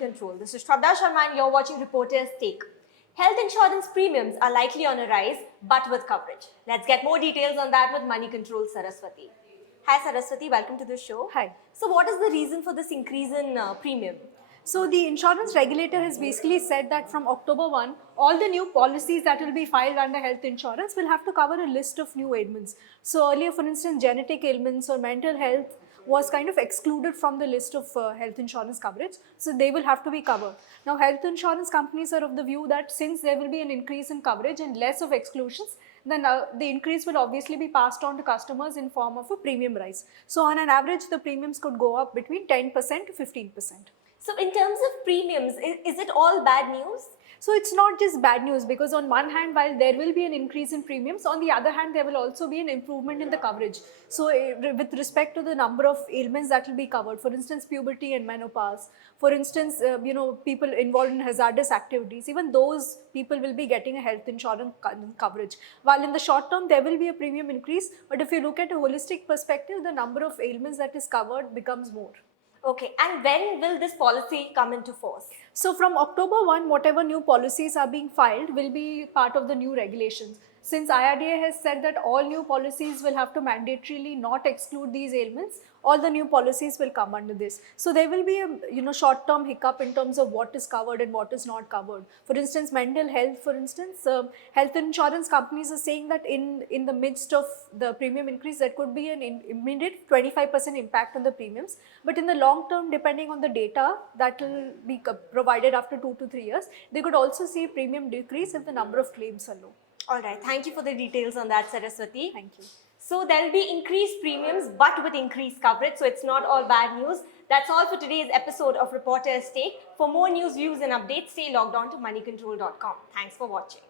Moneycontrol. This is Shraddha Sharma and you're watching Reporter's Take. Health insurance premiums are likely on a rise, but with coverage. Let's get more details on that with Moneycontrol Saraswathy. Hi Saraswathy, welcome to the show. Hi. So what is the reason for this increase in premium? So the insurance regulator has basically said that from October 1, all the new policies that will be filed under health insurance will have to cover a list of new ailments. So earlier, for instance, genetic ailments or mental health was kind of excluded from the list of health insurance coverage. So they will have to be covered. Now, health insurance companies are of the view that since there will be an increase in coverage and less of exclusions, then the increase will obviously be passed on to customers in form of a premium rise. So on an average, the premiums could go up between 10% to 15%. So in terms of premiums, is it all bad news? So it's not just bad news, because on one hand, while there will be an increase in premiums, on the other hand, there will also be an improvement in the coverage. So with respect to the number of ailments that will be covered, for instance, puberty and menopause, for instance, people involved in hazardous activities, even those people will be getting a health insurance coverage. While in the short term, there will be a premium increase, but if you look at a holistic perspective, the number of ailments that is covered becomes more. Okay, and when will this policy come into force? So from October 1, whatever new policies are being filed will be part of the new regulations. Since IRDA has said that all new policies will have to mandatorily not exclude these ailments, all the new policies will come under this. So there will be a short-term hiccup in terms of what is covered and what is not covered. For instance, mental health, for instance, health insurance companies are saying that in the midst of the premium increase, there could be an immediate 25% impact on the premiums. But in the long term, depending on the data that will be provided after 2 to 3 years, they could also see premium decrease if the number of claims are low. Alright, thank you for the details on that, Saraswathy. Thank you. So there will be increased premiums but with increased coverage, so it's not all bad news. That's all for today's episode of Reporter's Take. For more news, views and updates, stay logged on to moneycontrol.com. Thanks for watching.